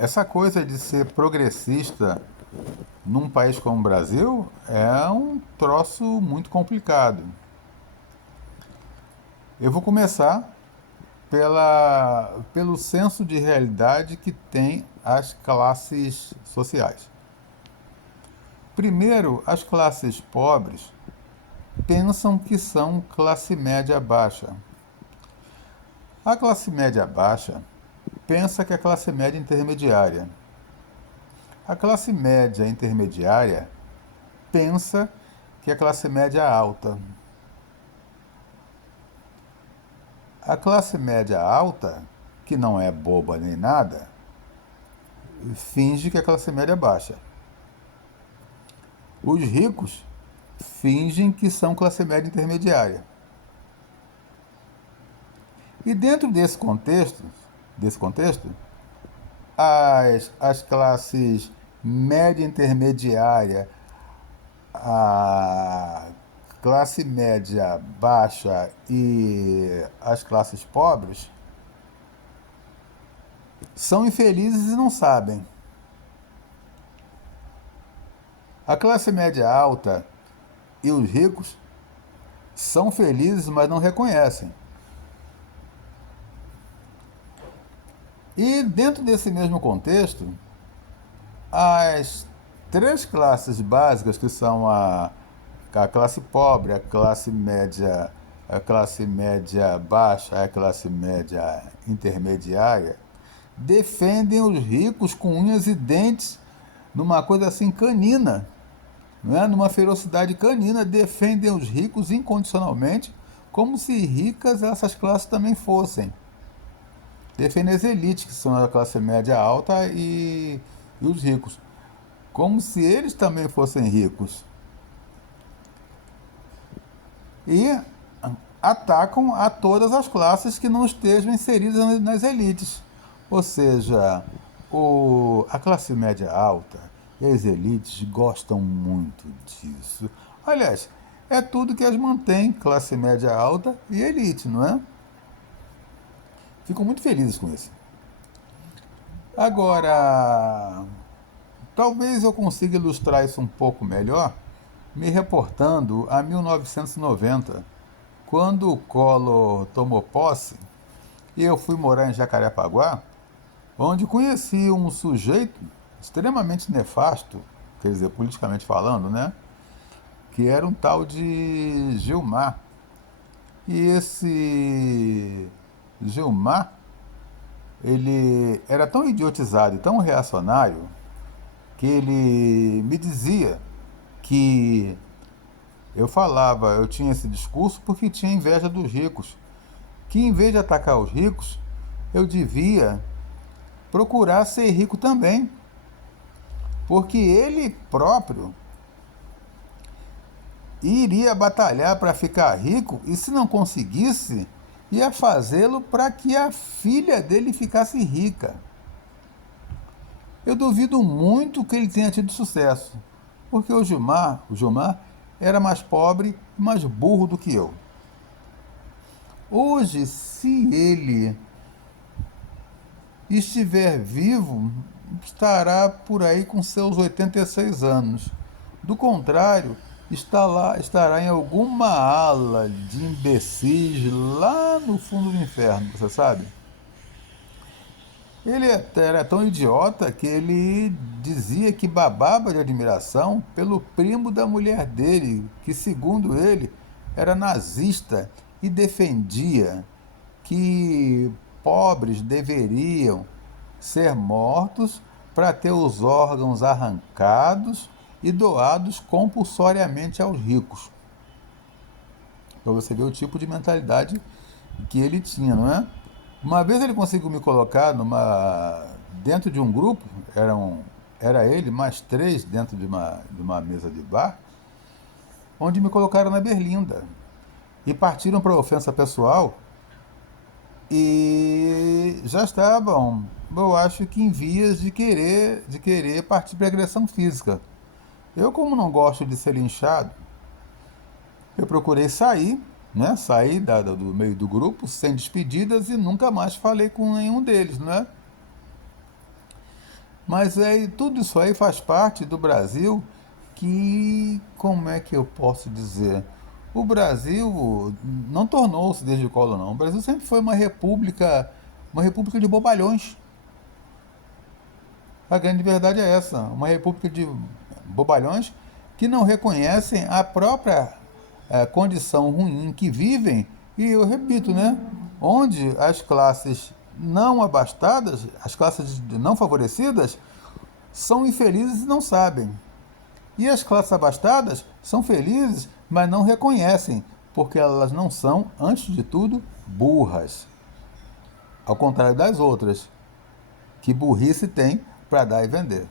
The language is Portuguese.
essa coisa de ser progressista num país como o Brasil é um troço muito complicado. Eu vou começar pelo senso de realidade que tem as classes sociais. Primeiro, as classes pobres pensam que são classe média baixa. A classe média baixa pensa que é a classe média intermediária. A classe média intermediária pensa que é a classe média alta. A classe média alta, que não é boba nem nada, finge que é a classe média baixa. Os ricos fingem que são classe média intermediária. E dentro desse contexto, as classes média intermediária, a classe média baixa e as classes pobres são infelizes e não sabem. A classe média alta e os ricos são felizes, mas não reconhecem. E dentro desse mesmo contexto, as três classes básicas, que são a classe pobre, a classe média baixa e a classe média intermediária, defendem os ricos com unhas e dentes, numa coisa assim canina, não é? Numa ferocidade canina, defendem os ricos incondicionalmente, como se ricas essas classes também fossem. Defendem as elites, que são a classe média alta e os ricos, como se eles também fossem ricos. E atacam a todas as classes que não estejam inseridas nas elites. Ou seja, a classe média alta e as elites gostam muito disso. Aliás, é tudo que as mantém, classe média alta e elite, não é? Ficam muito felizes com isso. Agora, talvez eu consiga ilustrar isso um pouco melhor me reportando a 1990, quando o Collor tomou posse e eu fui morar em Jacarepaguá, onde conheci um sujeito extremamente nefasto, quer dizer, politicamente falando, né? Que era um tal de Gilmar. E esse Gilmar, ele era tão idiotizado e tão reacionário que ele me dizia que eu tinha esse discurso porque tinha inveja dos ricos, que em vez de atacar os ricos, eu devia procurar ser rico também, porque ele próprio iria batalhar para ficar rico e, se não conseguisse, ia fazê-lo para que a filha dele ficasse rica. Eu duvido muito que ele tenha tido sucesso, porque o Gilmar era mais pobre e mais burro do que eu. Hoje, se ele estiver vivo, estará por aí com seus 86 anos. Do contrário, estará em alguma ala de imbecis lá no fundo do inferno, você sabe? Ele era tão idiota que ele dizia que babava de admiração pelo primo da mulher dele, que, segundo ele, era nazista e defendia que pobres deveriam ser mortos para ter os órgãos arrancados e doados compulsoriamente aos ricos. Para você ver o tipo de mentalidade que ele tinha, não é? Uma vez ele conseguiu me colocar dentro de um grupo, era ele mais três dentro de uma mesa de bar, onde me colocaram na berlinda. E partiram para a ofensa pessoal e já estavam, eu acho que em vias de querer partir para agressão física. Eu, como não gosto de ser linchado, eu procurei sair, né? Sair do meio do grupo sem despedidas e nunca mais falei com nenhum deles, né? Mas tudo isso aí faz parte do Brasil que, como é que eu posso dizer? O Brasil não tornou-se desde o Collor, não. O Brasil sempre foi uma república de bobalhões. A grande verdade é essa, uma república de bobalhões que não reconhecem a própria condição ruim que vivem, e eu repito, né, onde as classes não abastadas, as classes não favorecidas, são infelizes e não sabem. E as classes abastadas são felizes, mas não reconhecem, porque elas não são, antes de tudo, burras. Ao contrário das outras, que burrice tem para dar e vender.